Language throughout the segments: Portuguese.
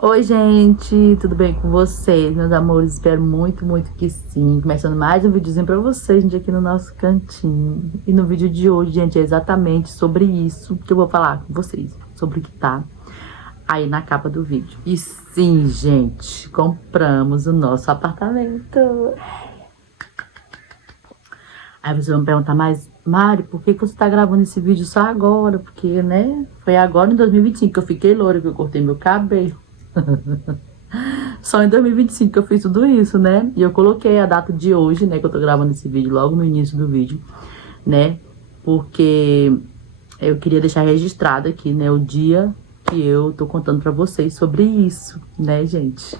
Oi, gente, tudo bem com vocês, meus amores? Espero muito, muito que sim. Começando mais um videozinho pra vocês, gente, aqui no nosso cantinho. E no vídeo de hoje, gente, é exatamente sobre isso que eu vou falar com vocês, sobre o que tá aí na capa do vídeo. E sim, gente, compramos o nosso apartamento. Aí vocês vão me perguntar, mas Mari, por que você tá gravando esse vídeo só agora? Porque, né, foi agora em 2025 que eu fiquei loura, que eu cortei meu cabelo. Só em 2025 que eu fiz tudo isso, né? E eu coloquei a data de hoje, né? Que eu tô gravando esse vídeo logo no início do vídeo, né? Porque eu queria deixar registrado aqui, né? O dia que eu tô contando pra vocês sobre isso, né, gente?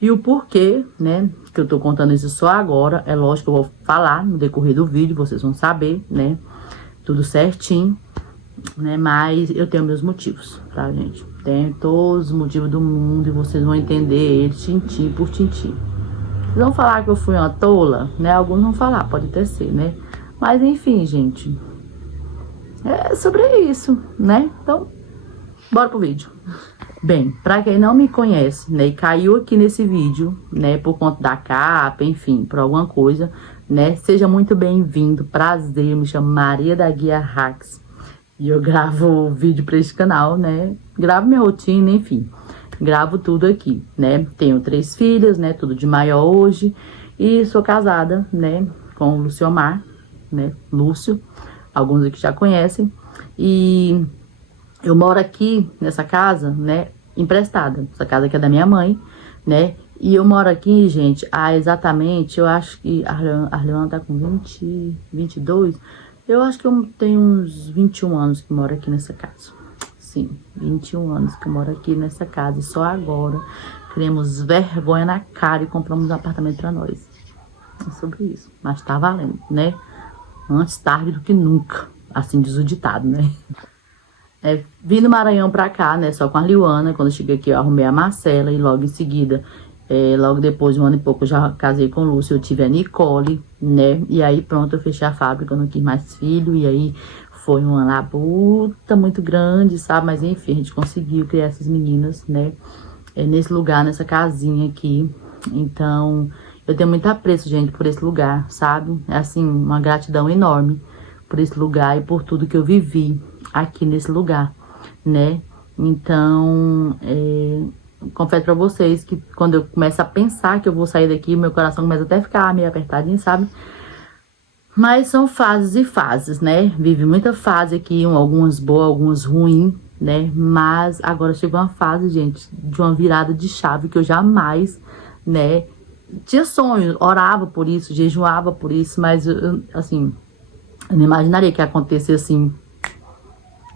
E o porquê, né? Que eu tô contando isso só agora. É lógico que eu vou falar no decorrer do vídeo, vocês vão saber, né? Tudo certinho, né? Mas eu tenho meus motivos, tá, gente? Tenho todos os motivos do mundo e vocês vão entender eles tintim por tintim. Vocês vão falar que eu fui uma tola, né? Alguns vão falar, pode até ser, né? Mas enfim, gente, é sobre isso, né? Então, bora pro vídeo. Bem, pra quem não me conhece, né, e caiu aqui nesse vídeo, né, por conta da capa, enfim, por alguma coisa, né, seja muito bem-vindo, prazer, me chamo Maria da Guia Hacks. E eu gravo vídeo pra esse canal, né? Gravo minha rotina, enfim. Gravo tudo aqui, né? Tenho 3 filhas, né? Tudo de maior hoje. E sou casada, né? Com o Luciomar, né? Lúcio. Alguns aqui já conhecem. E eu moro aqui nessa casa, né? Emprestada. Essa casa aqui é da minha mãe, né? E eu moro aqui, gente, há exatamente, eu acho que a Arleana tá com 22. Eu acho que eu tenho uns 21 anos que moro aqui nessa casa. Sim, 21 anos que eu moro aqui nessa casa. E só agora criamos vergonha na cara e compramos um apartamento pra nós. É sobre isso. Mas tá valendo, né? Antes tarde do que nunca. Assim diz o ditado, né? Vim do Maranhão pra cá, né? Só com a Liuana. Quando eu cheguei aqui, eu arrumei a Marcela. E logo em seguida, logo depois de um ano e pouco, eu já casei com o Lúcio. Eu tive a Nicole, né? E aí, pronto, eu fechei a fábrica. Eu não quis mais filho. E aí, foi uma labuta muito grande, sabe? Mas enfim, a gente conseguiu criar essas meninas, né? Nesse lugar, nessa casinha aqui. Então, eu tenho muito apreço, gente, por esse lugar, sabe? É assim, uma gratidão enorme por esse lugar e por tudo que eu vivi aqui nesse lugar, né? Então, confesso pra vocês que quando eu começo a pensar que eu vou sair daqui, meu coração começa até a ficar meio apertadinho, sabe? Mas são fases e fases, né? Vive muita fase aqui, algumas boas, algumas ruins, né? Mas agora chegou uma fase, gente, de uma virada de chave que eu jamais, né? Tinha sonhos, orava por isso, jejuava por isso, mas, assim, eu não imaginaria que ia acontecer assim,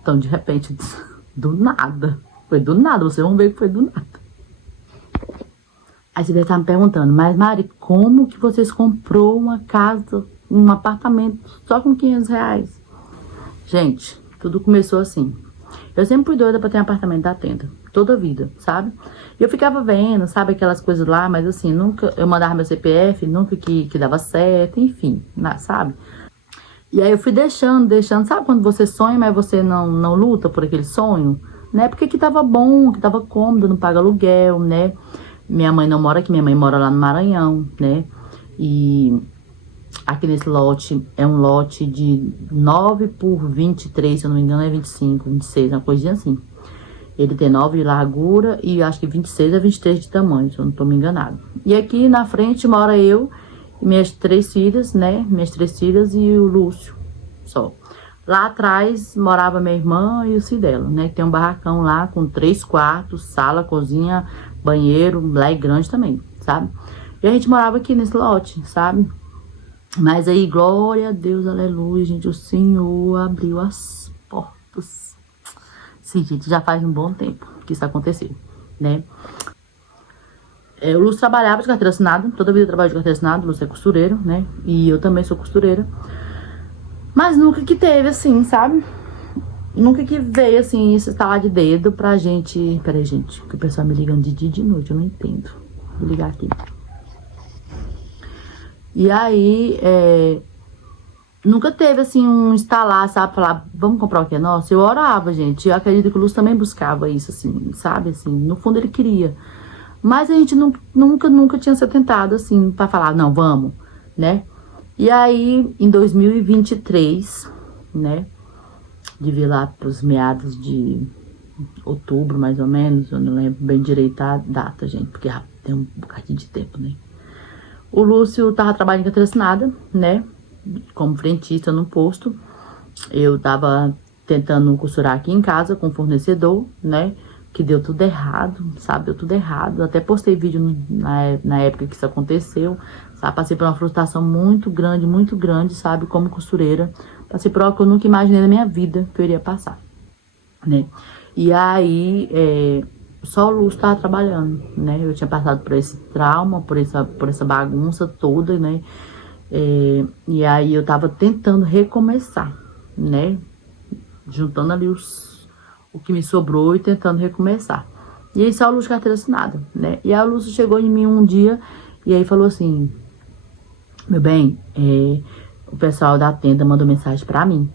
tão de repente, do nada. Foi do nada, vocês vão ver que foi do nada. Aí você deve estar me perguntando, mas Mari, como que vocês comprou uma casa, um apartamento só com R$500? Gente, tudo começou assim. Eu sempre fui doida pra ter um apartamento da Tenda, toda a vida, sabe? E eu ficava vendo, sabe, aquelas coisas lá, mas assim, nunca, eu mandava meu CPF, nunca que dava certo, enfim, sabe? E aí eu fui deixando, sabe quando você sonha, mas você não luta por aquele sonho? Né? Porque que tava bom, que tava cômodo, não paga aluguel, né? Minha mãe não mora aqui, minha mãe mora lá no Maranhão, né? E aqui nesse lote, é um lote de 9 por 23, se eu não me engano é 25, 26, uma coisinha assim. Ele tem 9 de largura e acho que 26 a 23 de tamanho, se eu não tô me enganado. E aqui na frente mora eu e minhas 3 filhas, né? Minhas 3 filhas e o Lúcio, só. Lá atrás morava minha irmã e o filho dela, né? Tem um barracão lá com 3 quartos, sala, cozinha, banheiro, lá é grande também, sabe? E a gente morava aqui nesse lote, sabe? Mas aí, glória a Deus, aleluia, gente, o Senhor abriu as portas. Sim, gente, já faz um bom tempo que isso aconteceu, né? O Lúcio trabalhava de carteira assinada, toda a vida trabalha de carteira assinada, o Lúcio é costureiro, né? E eu também sou costureira. Mas nunca que teve, assim, sabe? Nunca que veio, assim, esse estalar de dedo pra gente... Peraí, gente, que o pessoal me ligando de dia e de noite, eu não entendo. Vou ligar aqui. E aí, nunca teve, assim, um instalar, sabe? Falar, vamos comprar o que é nosso? Eu orava, gente. Eu acredito que o Lúcio também buscava isso, assim, sabe? Assim, no fundo ele queria. Mas a gente nunca tinha se atentado, assim, pra falar, não, vamos, né? E aí, em 2023, né? Devia lá pros meados de outubro, mais ou menos. Eu não lembro bem direito a data, gente, porque tem um bocadinho de tempo, né? O Lúcio tava trabalhando em carteira assinada, né? Como frentista no posto. Eu tava tentando costurar aqui em casa com o fornecedor, né? Que deu tudo errado, sabe? Deu tudo errado. Até postei vídeo na época que isso aconteceu, sabe? Passei por uma frustração muito grande, sabe? Como costureira. Passei por algo que eu nunca imaginei na minha vida que eu iria passar, né? E aí, só o Lúcio tava trabalhando, né? Eu tinha passado por esse trauma, por essa bagunça toda, né? E aí eu tava tentando recomeçar, né? Juntando ali o que me sobrou e tentando recomeçar. E aí só o Lúcio carteira assinada, né? E aí o Lúcio chegou em mim um dia e aí falou assim, meu bem, o pessoal da tenda mandou mensagem pra mim.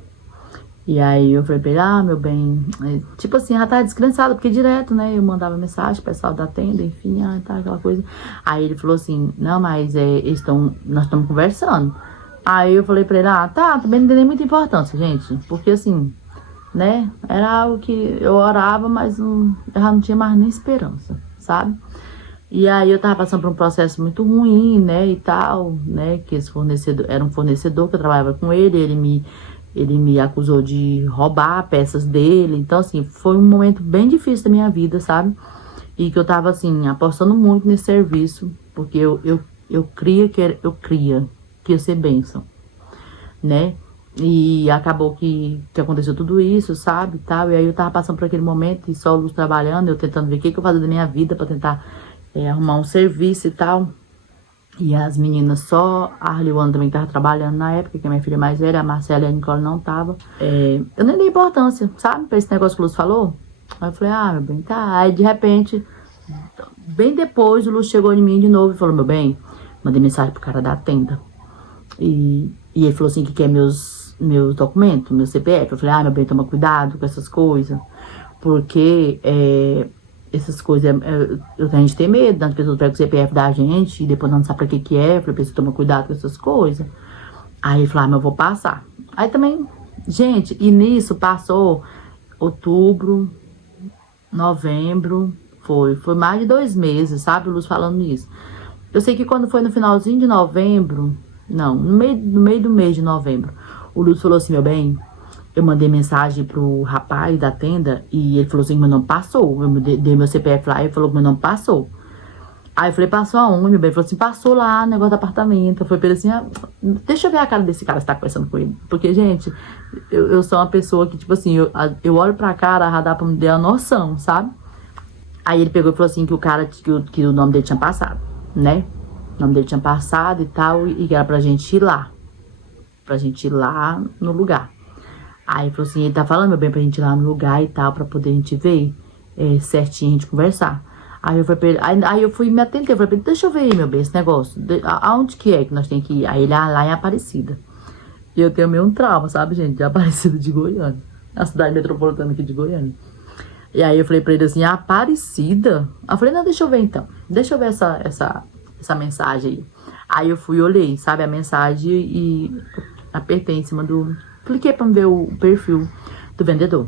E aí eu falei pra ele, meu bem, tipo assim, já tava descansado, porque direto, né, eu mandava mensagem pro pessoal da tenda, enfim, tá, aquela coisa. Aí ele falou assim, não, mas nós estamos conversando. Aí eu falei pra ele, tá, também não tem nem muita importância, gente, porque assim, né, era algo que eu orava, mas eu já não tinha mais nem esperança, sabe? E aí eu tava passando por um processo muito ruim, né, e tal, né, que esse fornecedor, era um fornecedor que eu trabalhava com ele me acusou de roubar peças dele. Então, assim, foi um momento bem difícil da minha vida, sabe? E que eu tava, assim, apostando muito nesse serviço, porque eu cria que ia ser bênção, né? E acabou que aconteceu tudo isso, sabe, tal. E aí eu tava passando por aquele momento e só o Lúcio trabalhando, eu tentando ver o que eu fazia da minha vida pra tentar arrumar um serviço e tal. E as meninas, só a Arliana também tava trabalhando na época, que é minha filha mais velha, a Marcela e a Nicole não tava. Eu nem dei importância, sabe, pra esse negócio que o Lúcio falou. Aí eu falei, meu bem, tá. Aí de repente, bem depois, o Lúcio chegou em mim de novo e falou, meu bem, mandei mensagem pro cara da tenda. E ele falou assim, que quer meus documentos, meu CPF. Eu falei, meu bem, toma cuidado com essas coisas, porque essas coisas, a gente tem medo, as pessoas pegam o CPF da gente e depois não sabe pra que é. Eu falei, você toma cuidado com essas coisas. Aí ele falou, mas eu vou passar. Aí também, gente, e nisso passou outubro, novembro, foi mais de 2 meses, sabe, o Lúcio falando nisso. Eu sei que quando foi no finalzinho de novembro, não, no meio do mês de novembro, o Lúcio falou assim, meu bem, eu mandei mensagem pro rapaz da tenda e ele falou assim que meu nome passou. Eu dei meu CPF lá e ele falou que meu nome passou. Aí eu falei, passou aonde, meu bem? Ele falou assim, passou lá, negócio do apartamento. Eu falei pra ele assim, deixa eu ver a cara desse cara que tá conversando com ele. Porque, gente, eu sou uma pessoa que, tipo assim, eu olho pra cara, já dá pra me dar a noção, sabe? Aí ele pegou e falou assim que o cara, que o nome dele tinha passado, né? O nome dele tinha passado e tal, e que era pra gente ir lá. Pra gente ir lá no lugar. Aí ele falou assim, ele tá falando, meu bem, pra gente ir lá no lugar e tal, pra poder a gente ver certinho, a gente conversar. Aí eu, aí eu fui me atentei, eu falei pra ele, deixa eu ver aí, meu bem, esse negócio. Aonde que é que nós temos que ir? Aí ele, lá em Aparecida. E eu tenho meio um trauma, sabe, gente, de Aparecida de Goiânia. A cidade metropolitana aqui de Goiânia. E aí eu falei pra ele assim, Aparecida? Aí eu falei, não, deixa eu ver então. Deixa eu ver essa mensagem aí. Aí eu fui, olhei, sabe, a mensagem e apertei em cima do... Cliquei pra ver o perfil do vendedor.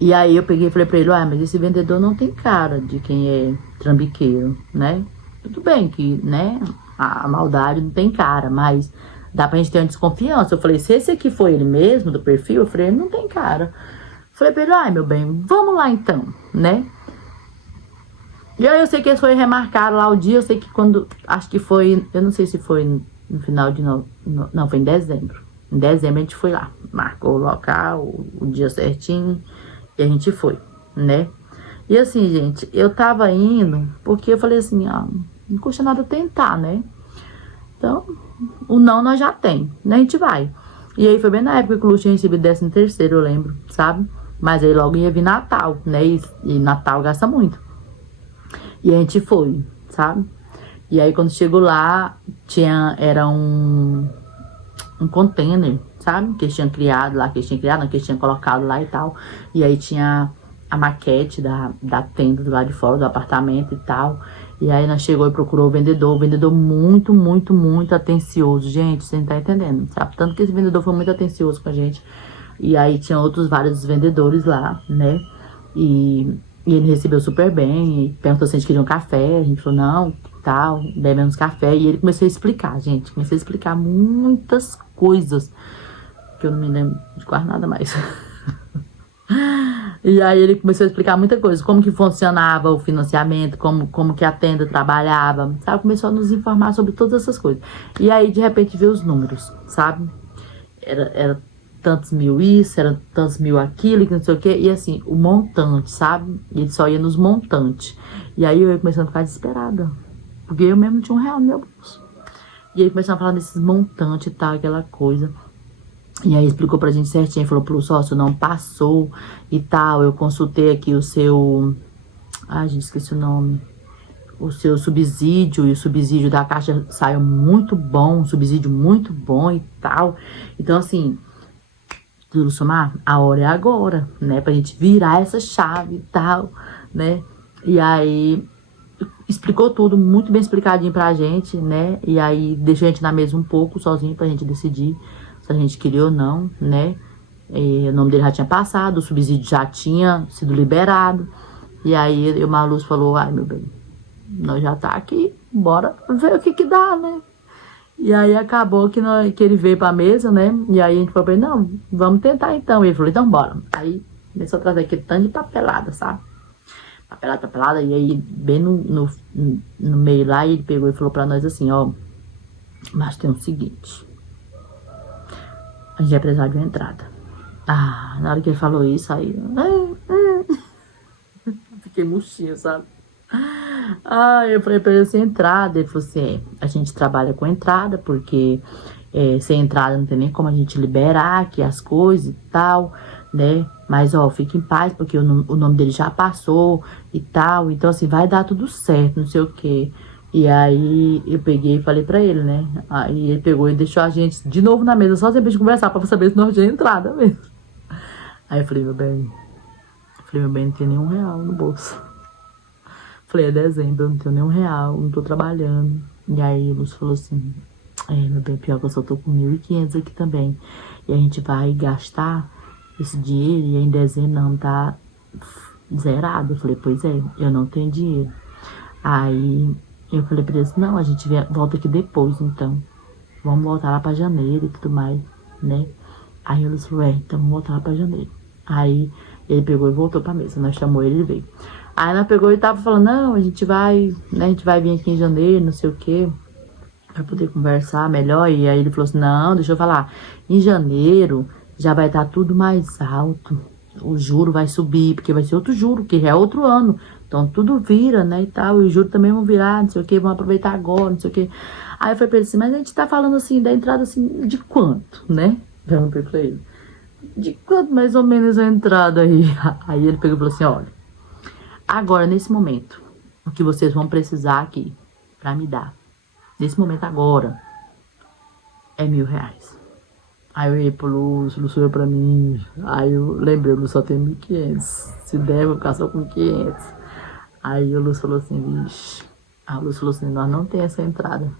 E aí eu peguei e falei pra ele, mas esse vendedor não tem cara de quem é trambiqueiro, né? Tudo bem que, né, a maldade não tem cara, mas dá pra gente ter uma desconfiança. Eu falei, se esse aqui foi ele mesmo, do perfil, eu falei, ele não tem cara. Falei pra ele, meu bem, vamos lá então, né? E aí eu sei que eles foram remarcar lá o dia, eu sei que quando, acho que foi, eu não sei se foi no final de não, foi em dezembro. Em dezembro a gente foi lá, marcou o local, o dia certinho, e a gente foi, né? E assim, gente, eu tava indo, porque eu falei assim, não custa nada tentar, né? Então, o não nós já tem, né? A gente vai. E aí foi bem na época que o Lu tinha recebido 13º, eu lembro, sabe? Mas aí logo ia vir Natal, né? E Natal gasta muito. E a gente foi, sabe? E aí quando chegou lá, era um um container, sabe? Que eles tinham criado lá, que eles tinham criado, não, que eles tinham colocado lá e tal. E aí tinha a maquete da tenda do lado de fora, do apartamento e tal. E aí nós chegou e procurou o vendedor muito, muito, muito atencioso. Gente, você não tá entendendo, sabe? Tanto que esse vendedor foi muito atencioso com a gente. E aí tinha outros vários vendedores lá, né? E ele recebeu super bem, e perguntou se a gente queria um café. A gente falou, não, tal, bebemos café. E ele começou a explicar, gente. Começou a explicar muitas coisas, que eu não me lembro de quase nada mais. E aí ele começou a explicar muita coisa, como que funcionava o financiamento, como que a tenda trabalhava, sabe? Começou a nos informar sobre todas essas coisas. E aí, de repente, veio os números, sabe? Era tantos mil isso, era tantos mil aquilo, que não sei o quê. E assim, o montante, sabe? E ele só ia nos montantes. E aí eu ia começando a ficar desesperada, porque eu mesmo não tinha R$1 no meu bolso. E aí começou a falar desses montantes e tal, aquela coisa. E aí explicou pra gente certinho, falou pro sócio, não passou e tal. Eu consultei aqui o seu... Ai, gente, esqueci o nome. O seu subsídio, e o subsídio da Caixa saiu muito bom, um subsídio muito bom e tal. Então, assim, tudo somar, a hora é agora, né? Pra gente virar essa chave e tal, né? E aí explicou tudo, muito bem explicadinho pra gente, né? E aí deixou a gente na mesa um pouco, sozinho, pra gente decidir se a gente queria ou não, né? E o nome dele já tinha passado, o subsídio já tinha sido liberado. E aí o Maluz falou, ai meu bem, nós já tá aqui, bora ver o que que dá, né? E aí acabou que ele veio pra mesa, né? E aí a gente falou pra ele, não, vamos tentar então. E ele falou, então bora. Aí começou a trazer aquele tanto de papelada, sabe? Papelada, e aí bem no meio lá, ele pegou e falou pra nós assim, ó, mas tem o seguinte, a gente vai precisar de uma entrada. Ah, na hora que ele falou isso, aí fiquei murchinha, sabe? Ah, eu falei pra ele sem entrada. Ele falou assim, a gente trabalha com entrada, porque sem entrada não tem nem como a gente liberar aqui as coisas e tal, né? Mas, ó, fique em paz, porque o nome dele já passou e tal. Então, assim, vai dar tudo certo, não sei o quê. E aí, eu peguei e falei pra ele, né? Aí, ele pegou e deixou a gente de novo na mesa, só sempre de conversar, pra saber se nós tinha entrada mesmo. Aí, eu falei, meu bem, não tem nenhum real no bolso. Falei, é dezembro, eu não tenho nenhum real, não tô trabalhando. E aí, o Lúcio falou assim, meu bem, pior que eu só tô com 1.500 aqui também. E a gente vai gastar esse dinheiro e em dezembro não tá zerado. Eu falei, pois é, eu não tenho dinheiro. Aí eu falei pra ele assim, não, a gente volta aqui depois, então. Vamos voltar lá pra janeiro e tudo mais, né? Aí o Lúcio falou, então vamos voltar lá pra janeiro. Aí ele pegou e voltou pra mesa, nós chamou ele e ele veio. Aí ela pegou e tava falando, não, a gente vai, né, a gente vai vir aqui em janeiro, não sei o quê, pra poder conversar melhor. E aí ele falou assim, não, deixa eu falar, em janeiro já vai estar tudo mais alto, o juro vai subir, porque vai ser outro juro, que já é outro ano, então tudo vira, né, e tal, e os juros também vão virar, não sei o quê, vão aproveitar agora, não sei o quê. Aí eu falei pra ele assim, mas a gente tá falando assim, da entrada assim, de quanto, né? Perguntei pra ele, de quanto mais ou menos a entrada aí? Aí ele pegou e falou assim, olha, agora, nesse momento, o que vocês vão precisar aqui pra me dar, nesse momento agora, é R$1.000. Aí eu olhei pro Lúcio, Lúcio olhou pra mim, aí eu lembrei, o Lúcio só tem 1.500, se der, eu vou ficar só com 500. Aí o Lúcio falou assim, vixe, aí o Lúcio falou assim, nós não tem essa entrada.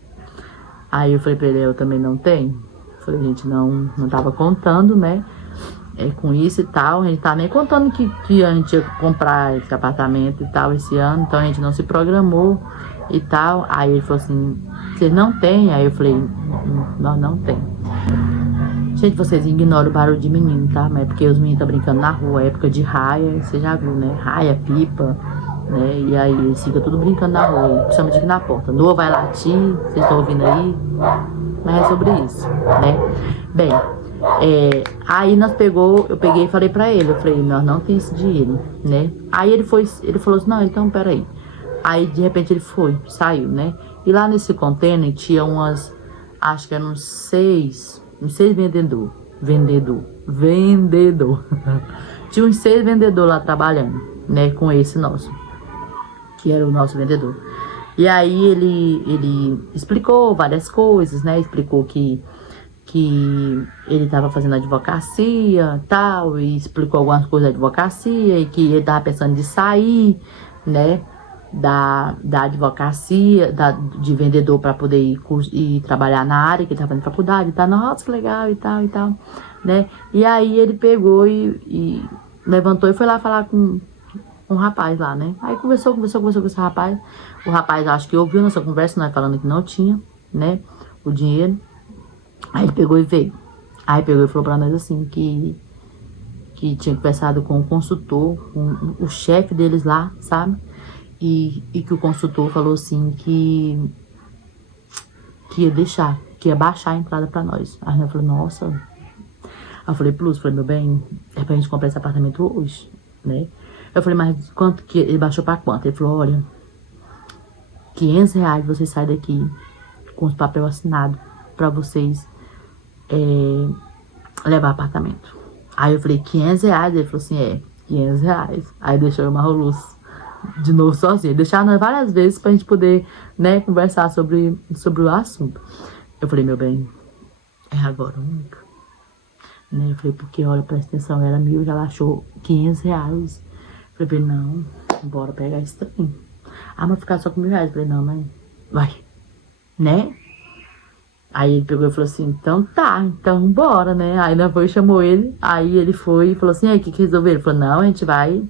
Aí eu falei pra ele, eu também não tenho. Falei, a gente não tava contando, né? Com isso e tal, a gente tá nem contando que a gente ia comprar esse apartamento e tal esse ano, então a gente não se programou e tal. Aí ele falou assim, vocês não têm? Aí eu falei, nós não tem. Gente, vocês ignoram o barulho de menino, tá? Mas é porque os meninos estão brincando na rua, época de raia, você já viu, né? Raia, pipa, né? E aí eles ficam tudo brincando na rua, principalmente aqui na porta. Noa vai latir, vocês estão ouvindo aí? Mas é sobre isso, né? Bem, aí eu peguei e falei pra ele, eu falei, nós não tem esse dinheiro, né? Aí ele falou assim, não, então peraí. Aí de repente ele saiu, né? E lá nesse container tinha acho que eram uns seis vendedor. Tinha uns 6 vendedores lá trabalhando, né? Com esse nosso, que era o nosso vendedor. E aí ele explicou várias coisas, né? Explicou que que ele estava fazendo advocacia e tal, e explicou algumas coisas da advocacia, e que ele estava pensando de sair, né, da advocacia, de vendedor para poder ir trabalhar na área, que ele estava fazendo faculdade, e tal, nossa, que legal, e tal, né, e aí ele pegou e levantou e foi lá falar com um rapaz lá, né, aí conversou com esse rapaz, o rapaz acho que ouviu nossa conversa, nós falando que não tinha, né, o dinheiro. Aí ele pegou e veio. Aí pegou e falou pra nós assim, que tinha conversado com o consultor, com o chefe deles lá, sabe? E que o consultor falou assim, que ia deixar, que ia baixar a entrada pra nós. Aí eu falei, nossa. Aí eu falei, Plus, falei, meu bem, é pra gente comprar esse apartamento hoje, né? Eu falei, mas quanto que ele baixou pra quanto? Ele falou, olha, R$500 você sai daqui com os papéis assinados pra vocês levar apartamento. Aí eu falei, R$500? Ele falou assim, R$500. Aí deixou eu uma luz de novo sozinha. Deixaram nós várias vezes pra gente poder, né, conversar sobre o assunto. Eu falei, meu bem, é agora ou nunca. Né? Eu falei, porque, olha, presta atenção, era 1.000, já achou R$500. Eu falei, não, bora pegar esse trem. Ah, mas ficar só com R$1.000. Eu falei, não, mas vai, né? Aí ele pegou e falou assim, então tá, então bora, né? Aí nós foi e chamou ele, aí ele foi e falou assim, aí, o que resolveu? Ele falou, não, a gente vai,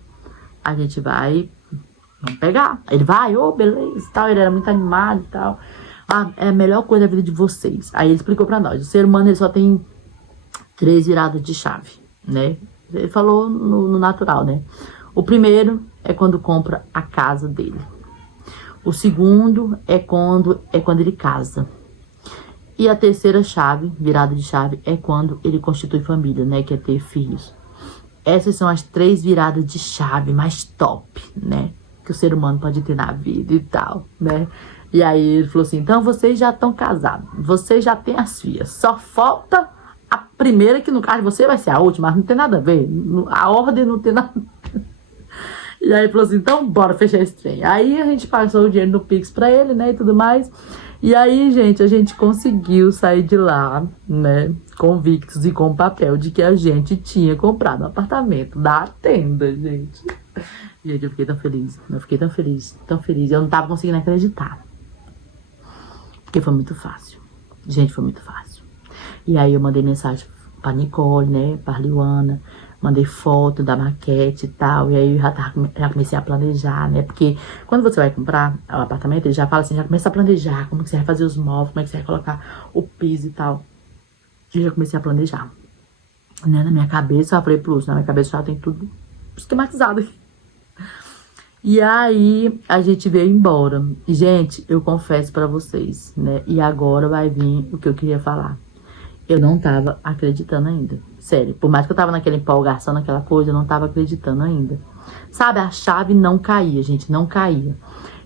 vamos pegar. Aí ele vai, beleza, tal, ele era muito animado e tal. Ah, é a melhor coisa da vida de vocês. Aí ele explicou pra nós, o ser humano ele só tem 3 viradas de chave, né? Ele falou no natural, né? O primeiro é quando compra a casa dele. O segundo é quando ele casa. E a terceira chave, virada de chave, é quando ele constitui família, né? Que é ter filhos. Essas são as 3 viradas de chave mais top, né? Que o ser humano pode ter na vida e tal, né? E aí ele falou assim, então vocês já estão casados, vocês já têm as filhas, só falta a primeira, que no caso de você vai ser a última, mas não tem nada a ver, a ordem não tem nada a ver. E aí ele falou assim, então bora fechar esse trem. Aí a gente passou o dinheiro no Pix pra ele, né, e tudo mais. E aí, gente, a gente conseguiu sair de lá, né, convictos e com papel de que a gente tinha comprado um apartamento da tenda, gente. E aí eu fiquei tão feliz, tão feliz. Eu não tava conseguindo acreditar. Porque foi muito fácil. Gente, foi muito fácil. E aí eu mandei mensagem pra Nicole, né, pra Liana, mandei foto da maquete e tal, e aí eu já comecei a planejar, né, porque quando você vai comprar o apartamento, ele já fala assim, já começa a planejar, como que você vai fazer os móveis, como é que você vai colocar o piso e tal. E eu já comecei a planejar, né, na minha cabeça, eu falei, Plus, na minha cabeça já tem tudo esquematizado aqui. E aí a gente veio embora. E, gente, eu confesso pra vocês, né, e agora vai vir o que eu queria falar. Eu não tava acreditando ainda. Sério, por mais que eu tava naquela empolgação, naquela coisa, eu não tava acreditando ainda. Sabe, a chave não caía, gente, não caía.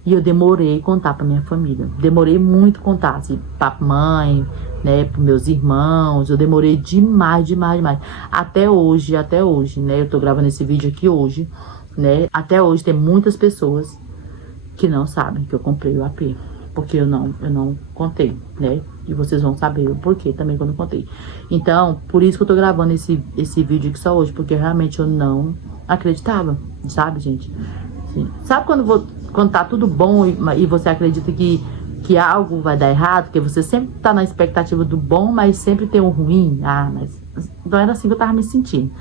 E eu demorei a contar pra minha família. Demorei muito a contar, assim, pra mãe, né, pros meus irmãos. Eu demorei demais. Até hoje, né, eu tô gravando esse vídeo aqui hoje, né. Até hoje tem muitas pessoas que não sabem que eu comprei o AP. Porque eu não contei, né? E vocês vão saber o porquê também quando eu contei. Então, por isso que eu tô gravando esse vídeo aqui só hoje. Porque realmente eu não acreditava, sabe, gente? Assim, sabe quando tá tudo bom e você acredita que algo vai dar errado? Porque você sempre tá na expectativa do bom, mas sempre tem o ruim. Mas... Então era assim que eu tava me sentindo.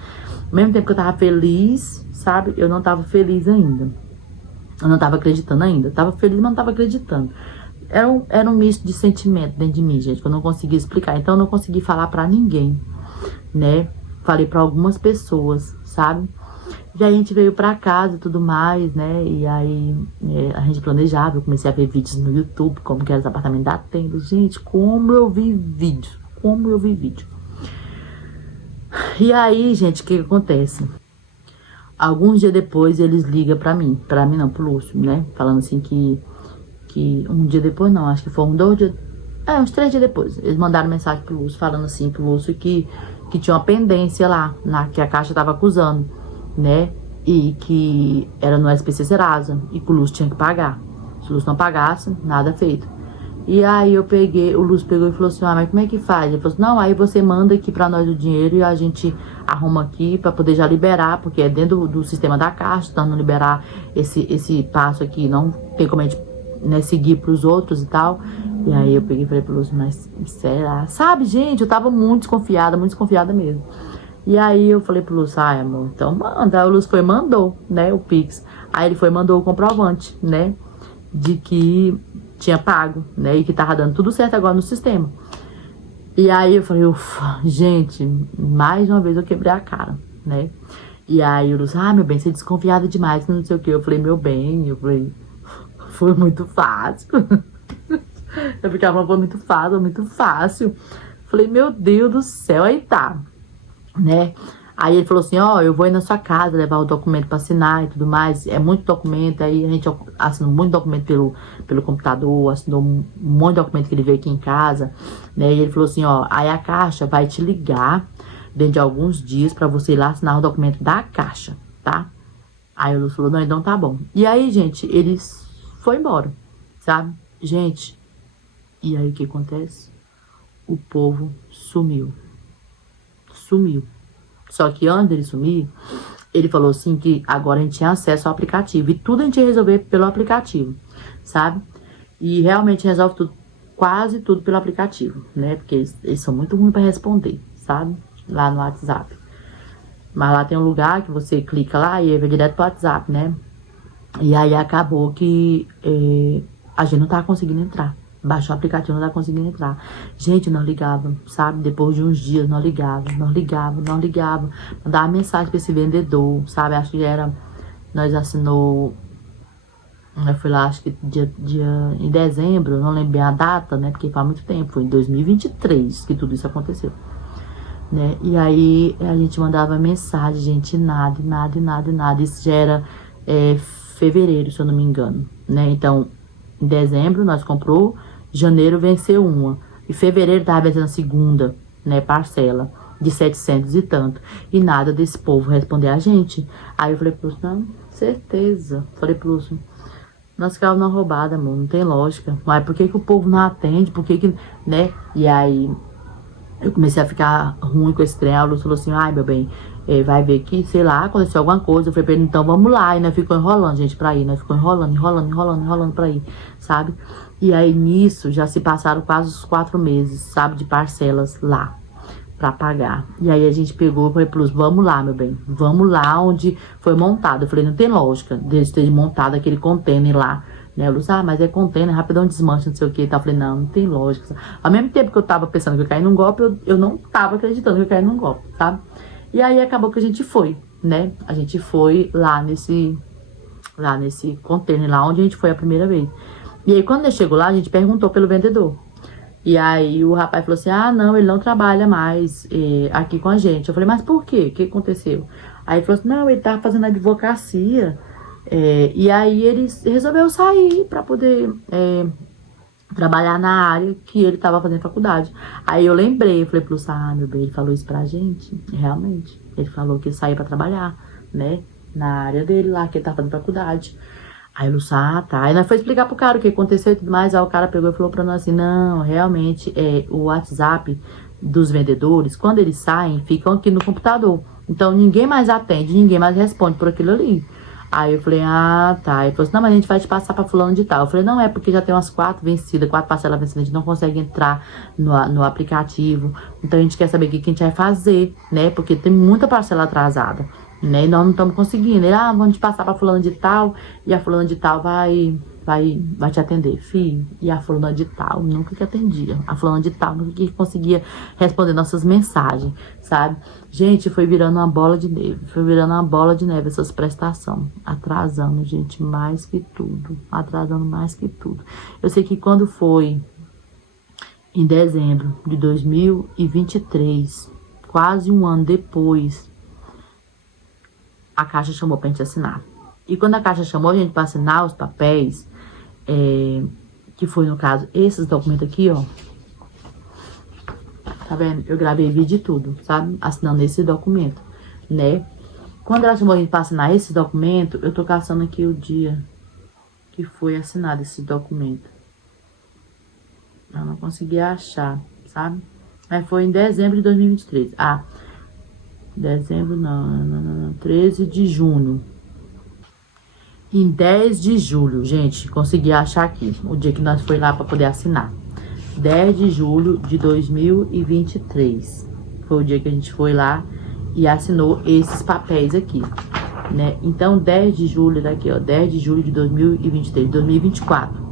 Ao mesmo tempo que eu tava feliz, sabe? Eu não tava feliz ainda. Eu não tava acreditando ainda. Eu tava feliz, mas não tava acreditando. Era um misto de sentimento dentro de mim, gente, que eu não conseguia explicar. Então, eu não consegui falar pra ninguém, né? Falei pra algumas pessoas, sabe? E aí, a gente veio pra casa e tudo mais, né? E aí, a gente planejava. Eu comecei a ver vídeos no YouTube, como que era os apartamentos da tenda. Gente, como eu vi vídeo. E aí, gente, o que acontece? Alguns dias depois, eles ligam pra mim. Pra mim não, pro Lúcio, né? Falando assim que um dia depois não, acho que foi uns 2 dias, uns 3 dias depois, eles mandaram mensagem pro Lúcio, falando assim pro Lúcio que tinha uma pendência lá, que a Caixa tava acusando, né, e que era no SPC Serasa, e que o Lúcio tinha que pagar. Se o Lúcio não pagasse, nada feito. E aí eu peguei, o Lúcio pegou e falou assim, mas como é que faz? Ele falou assim, não, aí você manda aqui pra nós o dinheiro e a gente arruma aqui pra poder já liberar, porque é dentro do sistema da Caixa, então não liberar esse passo aqui, não tem como a gente, né, seguir pros outros e tal. E aí eu peguei e falei pro Lúcio, mas será? Sabe, gente, eu tava muito desconfiada mesmo. E aí eu falei pro Lúcio, ai amor, então manda. Aí o Lúcio foi e mandou, né, o Pix. Aí ele foi e mandou o comprovante, né, de que tinha pago, né, e que tava dando tudo certo agora no sistema. E aí eu falei, ufa, gente, mais uma vez eu quebrei a cara, né. E aí o Lúcio, meu bem, você é desconfiada demais, não sei o que. Eu falei, meu bem, foi muito fácil. Eu ficava, foi muito fácil, muito fácil. Falei, meu Deus do céu, aí tá, né? Aí ele falou assim, eu vou ir na sua casa levar o documento para assinar e tudo mais. É muito documento, aí a gente assinou muito documento pelo computador, assinou um monte de documento que ele veio aqui em casa, né? E ele falou assim, aí a Caixa vai te ligar dentro de alguns dias para você ir lá assinar o documento da Caixa, tá? Aí o Lúcio falou, não, então tá bom. E aí, gente, eles foi embora, sabe? Gente, e aí o que acontece? O povo sumiu. Sumiu. Só que antes dele sumir, ele falou assim que agora a gente tinha acesso ao aplicativo. E tudo a gente ia resolver pelo aplicativo, sabe? E realmente resolve tudo, quase tudo pelo aplicativo, né? Porque eles são muito ruins para responder, sabe? Lá no WhatsApp. Mas lá tem um lugar que você clica lá e vai direto pro WhatsApp, né? E aí acabou que a gente não tava conseguindo entrar. Baixou o aplicativo, não tava conseguindo entrar. Gente, nós ligava, sabe? Depois de uns dias, nós ligava. Mandava mensagem pra esse vendedor, sabe? Acho que era... Nós assinou... Eu fui lá, acho que em dezembro, não lembro bem a data, né? Porque faz muito tempo. Foi em 2023 que tudo isso aconteceu, né? E aí a gente mandava mensagem, gente, nada. Isso já era fevereiro, se eu não me engano, né? Então, em dezembro nós comprou, janeiro venceu uma. E fevereiro tava vencendo a segunda, né, parcela de 700 e tanto. E nada desse povo responder a gente. Aí eu falei pro Lúcio, não, certeza. Falei pro Lúcio, nós ficávamos na roubada, amor, não tem lógica. Mas por que que o povo não atende? Por que que, né? E aí eu comecei a ficar ruim com esse trem. A Lúcia falou assim, meu bem, vai ver que, sei lá, aconteceu alguma coisa. Eu falei pra ele, então vamos lá. E nós ficou enrolando, gente, pra ir. Nós ficou enrolando pra ir, sabe? E aí, nisso, já se passaram quase os 4 meses, sabe, de parcelas lá pra pagar. E aí a gente pegou e falei pro Lúcio, vamos lá, meu bem. Vamos lá onde foi montado. Eu falei, não tem lógica deles terem montado aquele container lá, né? O Lúcio, mas é container, rapidão desmancha, não sei o que e tal. Eu falei, não tem lógica. Ao mesmo tempo que eu tava pensando que eu caí num golpe, eu não tava acreditando que eu caí num golpe, sabe? E aí acabou que a gente foi, né? A gente foi lá nesse container, lá onde a gente foi a primeira vez. E aí quando ele chegou lá, a gente perguntou pelo vendedor. E aí o rapaz falou assim, não, ele não trabalha mais aqui com a gente. Eu falei, mas por quê? O que aconteceu? Aí ele falou assim, não, ele tava fazendo advocacia. E aí ele resolveu sair para poder trabalhar na área que ele tava fazendo faculdade. Aí eu lembrei, eu falei pro Lúcio, meu bem, ele falou isso pra gente. Realmente, ele falou que ia sair pra trabalhar, né? Na área dele lá, que ele tava fazendo faculdade. Aí o Lúcio, tá. Aí nós foi explicar pro cara o que aconteceu e tudo mais. Aí o cara pegou e falou pra nós assim, não, realmente, o WhatsApp dos vendedores, quando eles saem, ficam aqui no computador. Então ninguém mais atende, ninguém mais responde por aquilo ali. Aí eu falei, tá. Ele falou assim, não, mas a gente vai te passar pra fulano de tal. Eu falei, não, é porque já tem umas 4 parcelas vencidas, a gente não consegue entrar no aplicativo. Então a gente quer saber o que a gente vai fazer, né? Porque tem muita parcela atrasada, né? E nós não estamos conseguindo. Ele, vamos te passar pra fulano de tal, e a fulana de tal vai te atender, filho. E a fulana de tal nunca que atendia. A fulana de tal nunca que conseguia responder nossas mensagens, sabe? Gente, foi virando uma bola de neve. Foi virando uma bola de neve essas prestações. Atrasando, gente, mais que tudo. Atrasando mais que tudo. Eu sei que quando foi em dezembro de 2023, quase um ano depois, a Caixa chamou pra gente assinar. E quando a Caixa chamou a gente pra assinar os papéis, que foi, no caso, esses documentos aqui, ó. Tá vendo? Eu gravei vídeo e tudo, sabe? Assinando esse documento, né? Quando ela chamou a gente pra assinar esse documento, eu tô caçando aqui o dia que foi assinado esse documento. Eu não consegui achar, sabe? Mas foi em dezembro de 2023. Ah, dezembro não, 13 de junho. Em 10 de julho, gente, consegui achar aqui, o dia que nós foi lá para poder assinar. 10 de julho de 2023. Foi o dia que a gente foi lá e assinou esses papéis aqui, né? Então, 10 de julho daqui, ó, 10 de julho de 2023, 2024.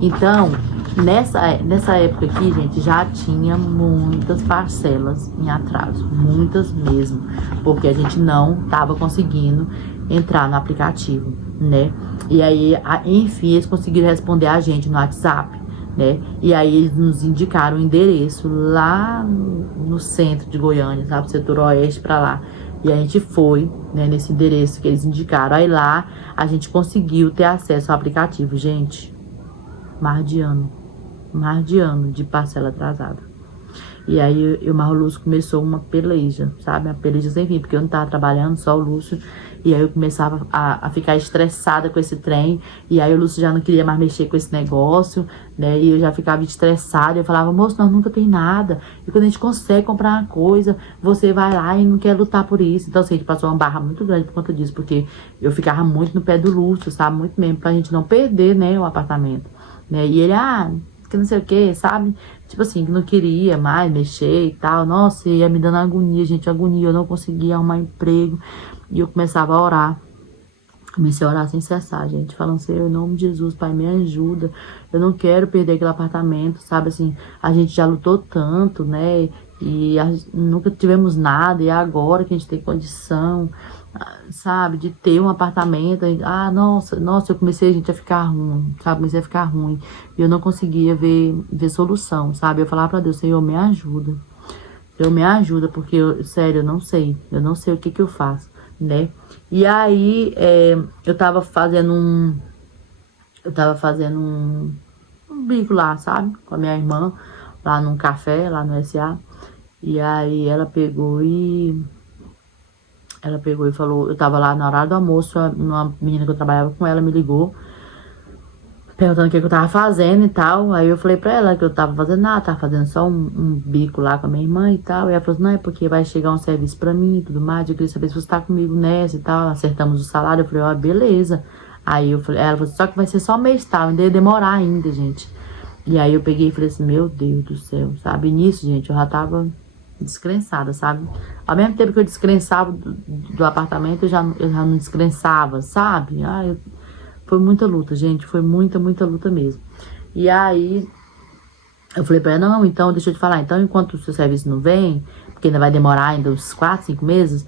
Então, nessa época aqui, gente, já tinha muitas parcelas em atraso, muitas mesmo, porque a gente não tava conseguindo entrar no aplicativo, né? E aí, enfim, eles conseguiram responder a gente no WhatsApp, né? E aí eles nos indicaram o endereço lá no centro de Goiânia, sabe? Setor oeste pra lá. E a gente foi, né, nesse endereço que eles indicaram. Aí lá a gente conseguiu ter acesso ao aplicativo, gente. Mais de ano de parcela atrasada. E aí o Marro Lúcio começou uma peleja, sabe? Uma peleja sem fim, porque eu não tava trabalhando, só o Lúcio. E aí eu começava a ficar estressada com esse trem. E aí o Lúcio já não queria mais mexer com esse negócio, né? E eu já ficava estressada. Eu falava, moço, nós nunca tem nada. E quando a gente consegue comprar uma coisa, você vai lá e não quer lutar por isso. Então, assim, a gente passou uma barra muito grande por conta disso, porque eu ficava muito no pé do Lúcio, sabe? Muito mesmo, pra gente não perder, né, o apartamento, né? E ele, que não sei o que, sabe? Tipo assim, que não queria mais mexer e tal. Nossa, ia me dando agonia, gente, agonia. Eu não conseguia arrumar emprego. E eu começava a orar. Comecei a orar sem cessar, gente. Falando, Senhor, em nome de Jesus, Pai, me ajuda. Eu não quero perder aquele apartamento, sabe? Assim, a gente já lutou tanto, né? E nunca tivemos nada. E é agora que a gente tem condição, sabe? De ter um apartamento. Nossa, eu comecei, gente, a ficar ruim, sabe? Comecei a ficar ruim. E eu não conseguia ver solução, sabe? Eu falava pra Deus, Senhor, me ajuda. Senhor, me ajuda, porque, sério, eu não sei. Eu não sei o que eu faço, né? E aí, eu tava fazendo um bico lá, sabe? Com a minha irmã, lá num café, lá no SA. E aí ela pegou e falou, eu tava lá na hora do almoço, uma menina que eu trabalhava com ela me ligou, perguntando o que eu tava fazendo e tal. Aí eu falei pra ela que eu tava fazendo nada, tava fazendo só um bico lá com a minha irmã e tal. E ela falou assim, não, é porque vai chegar um serviço pra mim e tudo mais. Eu queria saber se você tá comigo nessa e tal. Acertamos o salário, eu falei, beleza. Aí ela falou, só que vai ser só mês tal, ainda ia demorar ainda, gente. E aí eu peguei e falei assim, meu Deus do céu, sabe? E nisso, gente, eu já tava descrençada, sabe? Ao mesmo tempo que eu descrençava do apartamento, eu já não descrençava, sabe? Foi muita luta, gente. Foi muita luta mesmo. E aí, eu falei pra ela, não, então, deixa eu te falar. Então, enquanto o seu serviço não vem, porque ainda vai demorar ainda uns 4, 5 meses,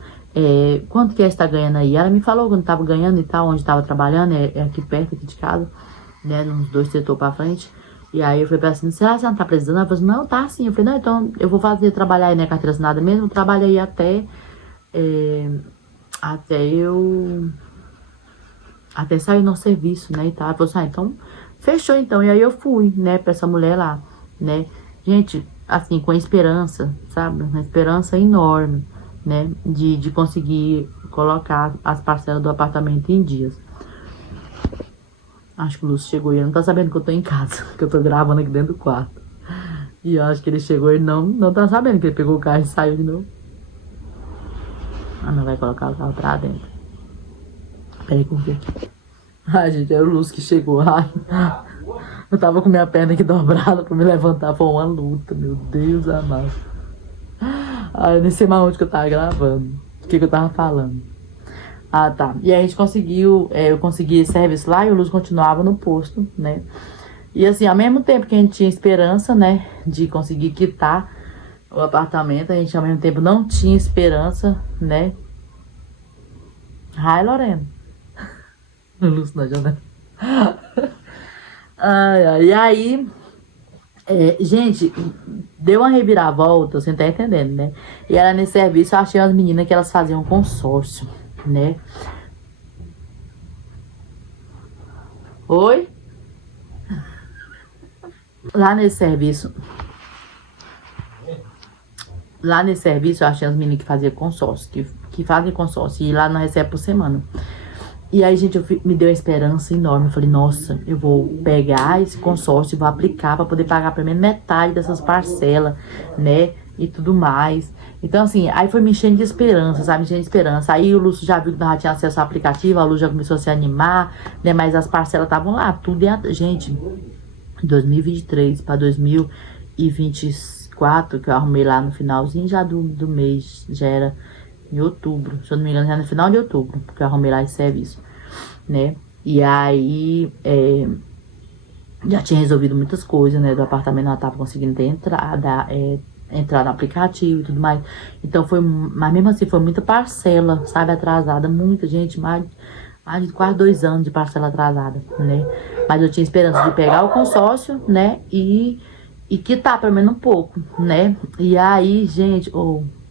quanto que você tá ganhando aí? Ela me falou quando tava ganhando e tal, onde tava trabalhando, é aqui perto, aqui de casa, né, nos 2 setores pra frente. E aí eu falei pra ela assim, será que você não tá precisando? Ela falou assim, não, tá sim. Eu falei, não, então eu vou trabalhar aí na carteira assinada mesmo, trabalho aí até sair o nosso serviço, né, e tal. Ela falou assim, então, fechou então. E aí eu fui, né, pra essa mulher lá, né. Gente, assim, com a esperança, sabe, uma esperança enorme, né, de conseguir colocar as parcelas do apartamento em dias. Acho que o Lúcio chegou e ele não tá sabendo que eu tô em casa, que eu tô gravando aqui dentro do quarto. E eu acho que ele chegou e não tá sabendo que ele pegou o carro e saiu de novo. Não vai colocar o carro pra dentro. Peraí que eu vou ver aqui. Gente, era o Lúcio que chegou. Eu tava com minha perna aqui dobrada pra me levantar. Foi uma luta, meu Deus amado. Eu nem sei mais onde que eu tava gravando. O que eu tava falando. Tá. E aí a gente conseguiu, eu consegui esse serviço lá e o Lúcio continuava no posto, né? E assim, ao mesmo tempo que a gente tinha esperança, né, de conseguir quitar o apartamento, a gente ao mesmo tempo não tinha esperança, né? Lorena. O Lúcio na janela. E aí, gente, deu uma reviravolta, você tá entendendo, né? E era nesse serviço, eu achei umas meninas que elas faziam consórcio, né? Oi? Lá nesse serviço eu achei as meninas que faziam consórcio, que fazem consórcio, e lá não recebe por semana. E aí, gente, me deu a esperança enorme. Eu falei, nossa, eu vou pegar esse consórcio e vou aplicar para poder pagar pelo menos metade dessas parcelas, né? E tudo mais. Então, assim, aí foi me enchendo de esperança, sabe? Me enchendo de esperança. Aí o Lúcio já viu que nós já tinha acesso ao aplicativo, a Lúcia já começou a se animar, né? Mas as parcelas estavam lá, tudo dentro. Gente, 2023 para 2024, que eu arrumei lá no finalzinho já do mês, já era em outubro, se eu não me engano, já no final de outubro, porque eu arrumei lá esse serviço, né? E aí, já tinha resolvido muitas coisas, né? Do apartamento, ela tava conseguindo ter entrada, entrar no aplicativo e tudo mais. Então foi, mas mesmo assim, foi muita parcela, sabe? Atrasada, muita gente, mais de quase 2 anos de parcela atrasada, né? Mas eu tinha esperança de pegar o consórcio, né? E quitar pelo menos um pouco, né? E aí, gente,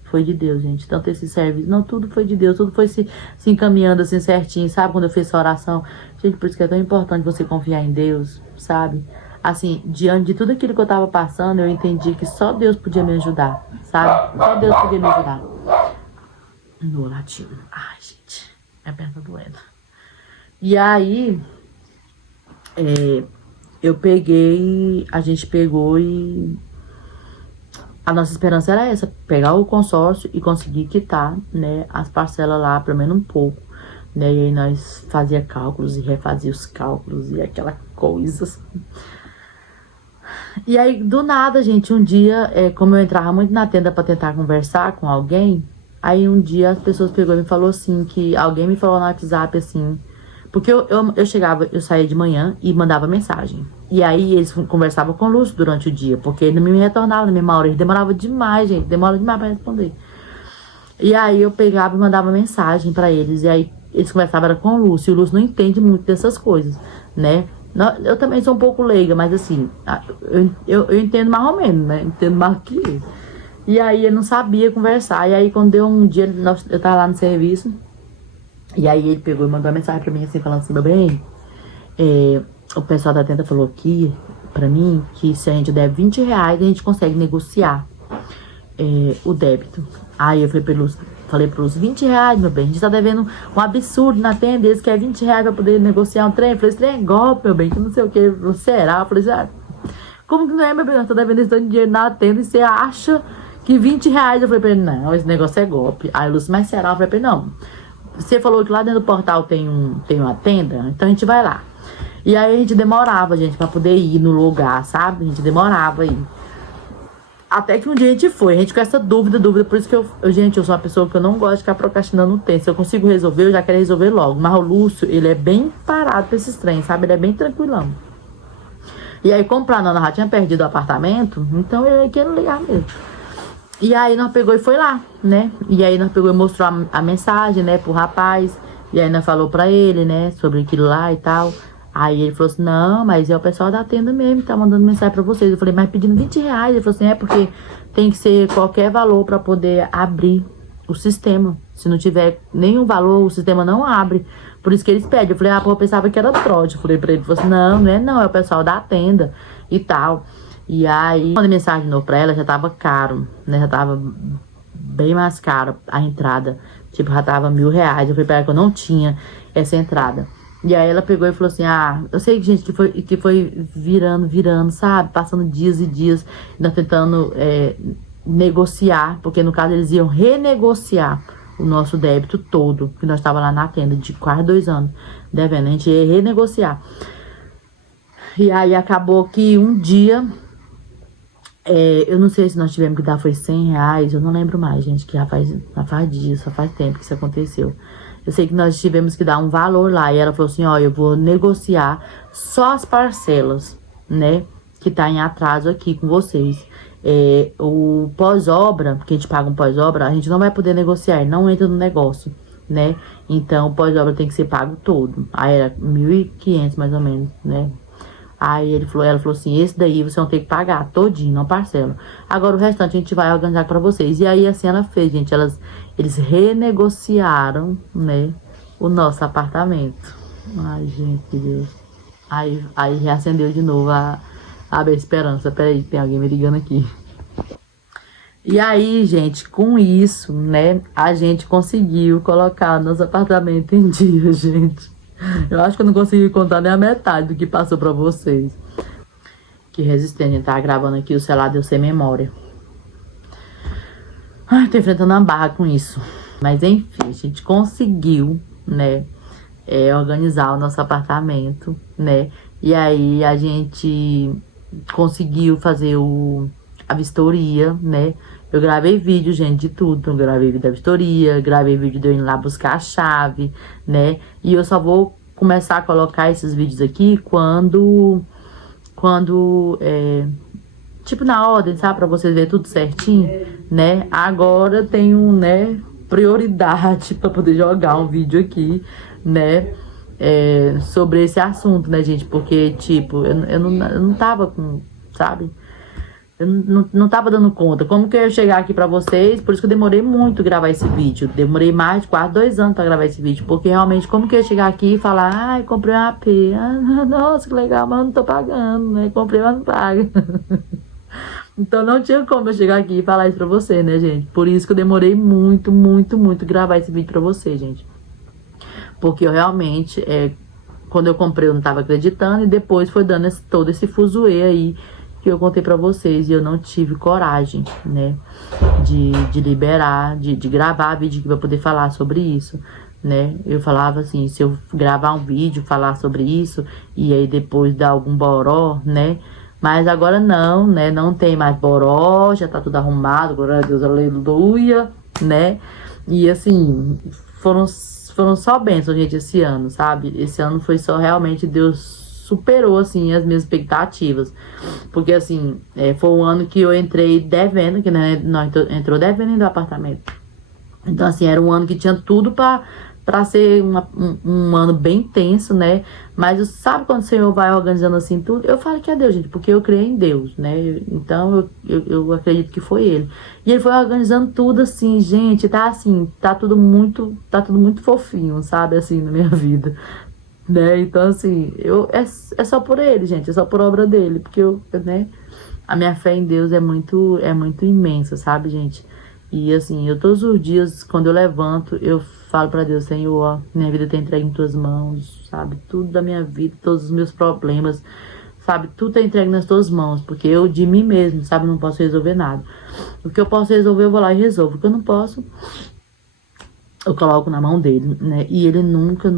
foi de Deus, gente. Tanto esse serviço. Não, tudo foi de Deus. Tudo foi se encaminhando assim certinho, sabe? Quando eu fiz essa oração. Gente, por isso que é tão importante você confiar em Deus, sabe? Assim, diante de tudo aquilo que eu tava passando, eu entendi que só Deus podia me ajudar, sabe? Só Deus podia me ajudar. No latido. Ai, gente. Minha perna tá doendo. E aí, a gente pegou e a nossa esperança era essa, pegar o consórcio e conseguir quitar, né, as parcelas lá, pelo menos um pouco, né, e aí nós fazia cálculos e refazia os cálculos e aquela coisa assim. E aí, do nada, gente, um dia, como eu entrava muito na tenda pra tentar conversar com alguém, aí um dia as pessoas pegou e me falou assim, que alguém me falou no WhatsApp assim, porque eu chegava, eu saía de manhã e mandava mensagem. E aí eles conversavam com o Lúcio durante o dia, porque ele não me retornava na mesma hora. Ele demorava demais, gente. Demora demais pra responder. E aí eu pegava e mandava mensagem pra eles. E aí eles conversavam com o Lúcio. E o Lúcio não entende muito dessas coisas, né? Eu também sou um pouco leiga, mas assim, eu entendo mais ou menos, né? Entendo mais que ele. E aí ele não sabia conversar. E aí quando deu um dia, eu tava lá no serviço. E aí ele pegou e mandou uma mensagem pra mim assim, falando assim, meu bem, o pessoal da tenda falou aqui pra mim que se a gente der R$20, a gente consegue negociar o débito. Aí eu falei pros R$20, meu bem, a gente tá devendo um absurdo na tenda, eles querem R$20 pra poder negociar um trem. Eu falei, esse trem é golpe, meu bem, que não sei o que, será? Eu falei assim, como que não é, meu bem, eu tô devendo esse tanto de dinheiro na tenda e você acha que R$20? Eu falei pra ele, não, esse negócio é golpe. Aí o Lúcio, mas será? Eu falei pra ele, não. Você falou que lá dentro do portal tem uma tenda, então a gente vai lá. E aí a gente demorava, gente, pra poder ir no lugar, sabe? A gente demorava aí. Até que um dia a gente foi, a gente com essa dúvida, por isso que eu sou uma pessoa que eu não gosto de ficar procrastinando o tempo. Se eu consigo resolver, eu já quero resolver logo. Mas o Lúcio, ele é bem parado pra esses trem, sabe? Ele é bem tranquilão. E aí, como pra Nona já tinha perdido o apartamento, então ele queria ligar mesmo. E aí nós pegou e foi lá, né? E aí nós pegou e mostrou a mensagem, né, pro rapaz. E aí nós falou pra ele, né, sobre aquilo lá e tal. Aí ele falou assim, não, mas é o pessoal da tenda mesmo que tá mandando mensagem pra vocês. Eu falei, mas pedindo R$20. Ele falou assim, porque tem que ser qualquer valor pra poder abrir o sistema. Se não tiver nenhum valor, o sistema não abre. Por isso que eles pedem. Eu falei, eu pensava que era trote. Eu falei pra ele, falou assim, não, é o pessoal da tenda e tal. E aí, quando a mensagem de novo pra ela, já tava caro, né? Já tava bem mais caro a entrada. Tipo, já tava R$1.000. Eu falei pra ela que eu não tinha essa entrada. E aí ela pegou e falou assim, eu sei que, gente, que foi virando, sabe? Passando dias e dias, ainda tentando negociar, porque no caso eles iam renegociar o nosso débito todo, que nós tava lá na tenda de quase 2 anos devendo, a gente ia renegociar. E aí acabou que um dia... eu não sei se nós tivemos que dar, foi R$100, eu não lembro mais, gente, que já faz dias, já faz tempo que isso aconteceu. Eu sei que nós tivemos que dar um valor lá, e ela falou assim, eu vou negociar só as parcelas, né, que tá em atraso aqui com vocês. O pós-obra, porque a gente paga um pós-obra, a gente não vai poder negociar, não entra no negócio, né, então o pós-obra tem que ser pago todo. Aí era 1.500 mais ou menos, né. Aí ela falou assim, esse daí você não tem que pagar todinho, não parcela. Agora o restante a gente vai organizar pra vocês. E aí assim ela fez, gente. Eles renegociaram, né, o nosso apartamento. Ai, gente, que Deus. Aí reacendeu de novo a esperança. Peraí, tem alguém me ligando aqui. E aí, gente, com isso, né, a gente conseguiu colocar nosso apartamento em dia, gente. Eu acho que eu não consegui contar nem a metade do que passou pra vocês. Que resistente, a gente tá gravando aqui, o celular deu sem memória. Ai, tô enfrentando uma barra com isso. Mas enfim, a gente conseguiu, né, organizar o nosso apartamento, né? E aí a gente conseguiu fazer a vistoria, né? Eu gravei vídeo, gente, de tudo. Eu gravei vídeo da vistoria, gravei vídeo de eu indo lá buscar a chave, né? E eu só vou começar a colocar esses vídeos aqui quando tipo na ordem, sabe? Pra vocês verem tudo certinho, né? Agora eu tenho, né, prioridade pra poder jogar um vídeo aqui, né? Sobre esse assunto, né, gente? Porque, tipo, eu não tava com, sabe? Eu não tava dando conta. Como que eu ia chegar aqui pra vocês? Por isso que eu demorei muito gravar esse vídeo. Demorei mais de quase 2 anos pra gravar esse vídeo. Porque realmente, como que eu ia chegar aqui e falar, ai, comprei um AP. Ah, nossa, que legal, mas eu não tô pagando, né? Comprei, mas não paga. Então não tinha como eu chegar aqui e falar isso pra você, né, gente? Por isso que eu demorei muito, muito, muito gravar esse vídeo pra você, gente. Porque eu realmente, quando eu comprei eu não tava acreditando. E depois foi dando todo esse fuzuê aí que eu contei pra vocês. E eu não tive coragem, né, de liberar, de gravar vídeo pra poder falar sobre isso, né? Eu falava assim, se eu gravar um vídeo, falar sobre isso, e aí depois dar algum boró, né? Mas agora não, né? Não tem mais boró, já tá tudo arrumado, glória a Deus, aleluia, né? E assim, foram só bênçãos, gente, esse ano, sabe? Esse ano foi só realmente Deus superou, assim, as minhas expectativas. Porque, assim, foi um ano que eu entrei devendo, que né, nós entrou devendo do apartamento. Então, assim, era um ano que tinha tudo pra ser um ano bem tenso, né? Mas sabe quando o Senhor vai organizando assim tudo? Eu falo que é Deus, gente, porque eu creio em Deus, né? Então, eu acredito que foi Ele. E Ele foi organizando tudo assim, gente, tá tudo muito fofinho, sabe? Assim, na minha vida. Né? Então, assim, é só por Ele, gente, é só por obra dele, porque né? A minha fé em Deus é muito imensa, sabe, gente? E assim, eu todos os dias, quando eu levanto, eu falo pra Deus, Senhor, ó, minha vida tá entregue em tuas mãos, sabe? Tudo da minha vida, todos os meus problemas, sabe? Tudo tá entregue nas tuas mãos, porque eu de mim mesmo, sabe, não posso resolver nada. O que eu posso resolver, eu vou lá e resolvo. O que eu não posso, eu coloco na mão dele, né? E ele nunca,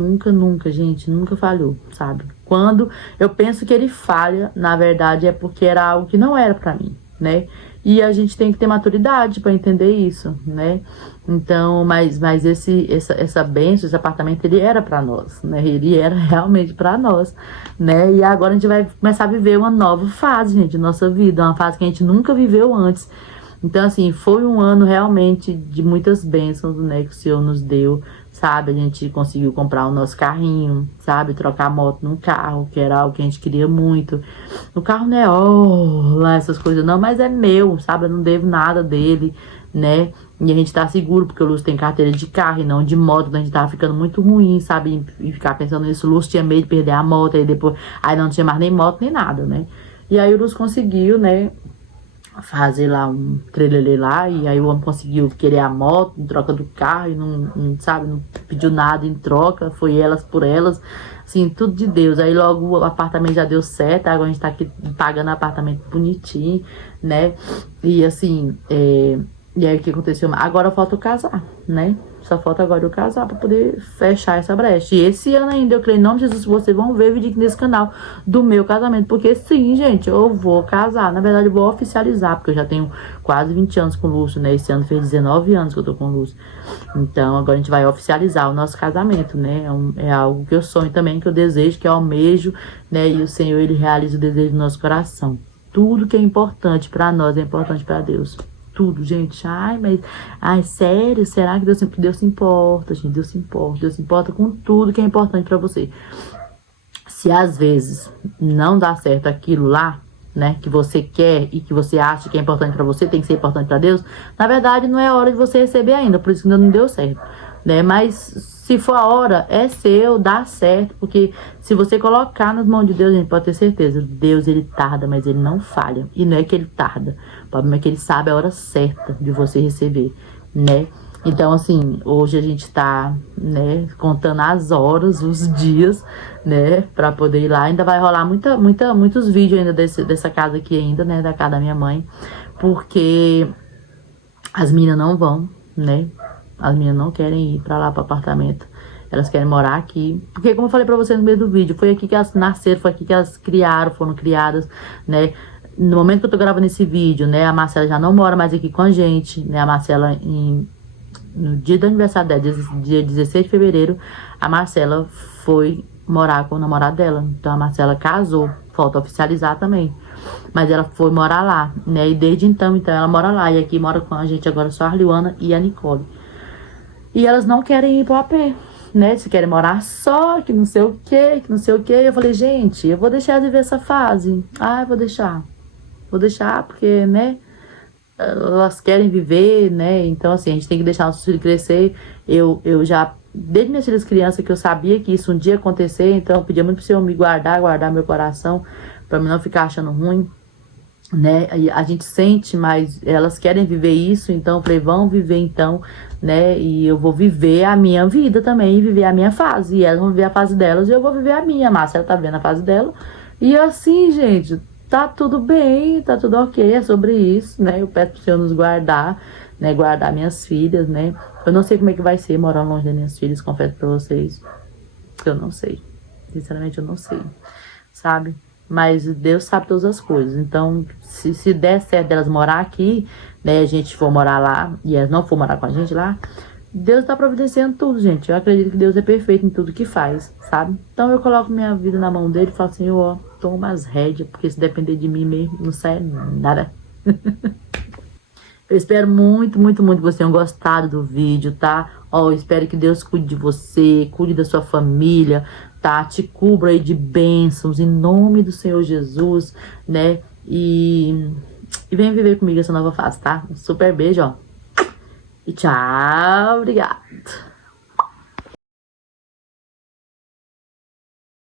gente, nunca falhou, sabe? Quando eu penso que ele falha, na verdade é porque era algo que não era pra mim, né? E a gente tem que ter maturidade pra entender isso, né? Então, mas essa bênção, esse apartamento, ele era pra nós, né? Ele era realmente pra nós, né? E agora a gente vai começar a viver uma nova fase, gente, de nossa vida, uma fase que a gente nunca viveu antes. Então, assim, foi um ano realmente de muitas bênçãos, né, que o Senhor nos deu, sabe? A gente conseguiu comprar o nosso carrinho, sabe? Trocar a moto num carro, que era algo que a gente queria muito. O carro não é, lá, essas coisas não, mas é meu, sabe? Eu não devo nada dele, né? E a gente tá seguro, porque o Lúcio tem carteira de carro e não de moto, então a gente tava ficando muito ruim, sabe? E ficar pensando nisso. O Lúcio tinha medo de perder a moto, aí não tinha mais nem moto, nem nada, né? E aí o Lúcio conseguiu, né, fazer lá um trelelê lá, e aí o homem conseguiu querer a moto em troca do carro e não, sabe, não pediu nada em troca, foi elas por elas, assim, tudo de Deus. Aí logo o apartamento já deu certo, agora a gente tá aqui pagando apartamento bonitinho, né, e assim, e aí o que aconteceu? Agora falta eu casar, né? Só falta agora eu casar pra poder fechar essa brecha. E esse ano ainda, eu creio em nome de Jesus, vocês vão ver vídeo aqui nesse canal do meu casamento. Porque sim, gente, eu vou casar. Na verdade, eu vou oficializar, porque eu já tenho quase 20 anos com o Lúcio, né? Esse ano fez 19 anos que eu tô com o Lúcio. Então, agora a gente vai oficializar o nosso casamento, né? É algo que eu sonho também, que eu desejo, que eu almejo, né? E o Senhor, Ele realiza o desejo do nosso coração. Tudo que é importante pra nós é importante pra Deus. Tudo, gente. Ai, sério? Será que Deus se importa, gente? Deus se importa com tudo que é importante pra você. Se às vezes não dá certo aquilo lá, né, que você quer e que você acha que é importante pra você, tem que ser importante pra Deus, na verdade não é hora de você receber ainda, por isso que ainda não deu certo, né? Mas se for a hora, é seu, dá certo. Porque se você colocar nas mãos de Deus, a gente pode ter certeza. Deus, ele tarda, mas ele não falha. E não é que ele tarda. O problema é que ele sabe a hora certa de você receber, né? Então, assim, hoje a gente tá, né, contando as horas, os dias, né, pra poder ir lá. Ainda vai rolar muitos vídeos ainda dessa casa aqui ainda, né, da casa da minha mãe. Porque as meninas não vão, né? As meninas não querem ir pra lá, pro apartamento. Elas querem morar aqui. Porque, como eu falei pra vocês no meio do vídeo, foi aqui que elas nasceram, foi aqui que elas criaram, foram criadas, né? No momento que eu tô gravando esse vídeo, né, a Marcela já não mora mais aqui com a gente, né? A Marcela, no dia do aniversário dela, dia 16 de fevereiro, a Marcela foi morar com o namorado dela. Então, a Marcela casou. Falta oficializar também. Mas ela foi morar lá, né? E desde então, ela mora lá. E aqui mora com a gente agora só a Arliana e a Nicole. E elas não querem ir pro AP, né? Se querem morar só, que não sei o quê, que não sei o quê. Eu falei, gente, eu vou deixar de ver essa fase. Ah, eu vou deixar. Vou deixar porque, né? Elas querem viver, né? Então, assim, a gente tem que deixar nossos filhos crescer. Eu já, desde minhas filhas crianças, que eu sabia que isso um dia ia acontecer, então eu pedia muito pro Senhor me guardar meu coração, pra mim não ficar achando ruim, né? A gente sente, mas elas querem viver isso, então eu falei, vão viver então, né? E eu vou viver a minha vida também, viver a minha fase. E elas vão viver a fase delas e eu vou viver a minha. A Márcia, ela tá vendo a fase dela. E assim, gente, tá tudo bem, tá tudo ok, é sobre isso, né? Eu peço pro Senhor nos guardar, né? Guardar minhas filhas, né? Eu não sei como é que vai ser morar longe das minhas filhas, confesso pra vocês. Eu não sei. Sinceramente, eu não sei, sabe? Mas Deus sabe todas as coisas. Então, se der certo delas morar aqui, né? A gente for morar lá e elas não for morar com a gente lá, Deus tá providenciando tudo, gente. Eu acredito que Deus é perfeito em tudo que faz, sabe? Então eu coloco minha vida na mão dele e falo assim, ó, toma as rédeas, porque se depender de mim mesmo, não sai nada. Eu espero muito, muito, muito que vocês tenham gostado do vídeo, tá? Ó, eu espero que Deus cuide de você, cuide da sua família, tá? Te cubra aí de bênçãos, em nome do Senhor Jesus, né? E vem viver comigo essa nova fase, tá? Um super beijo, ó. E tchau, obrigado.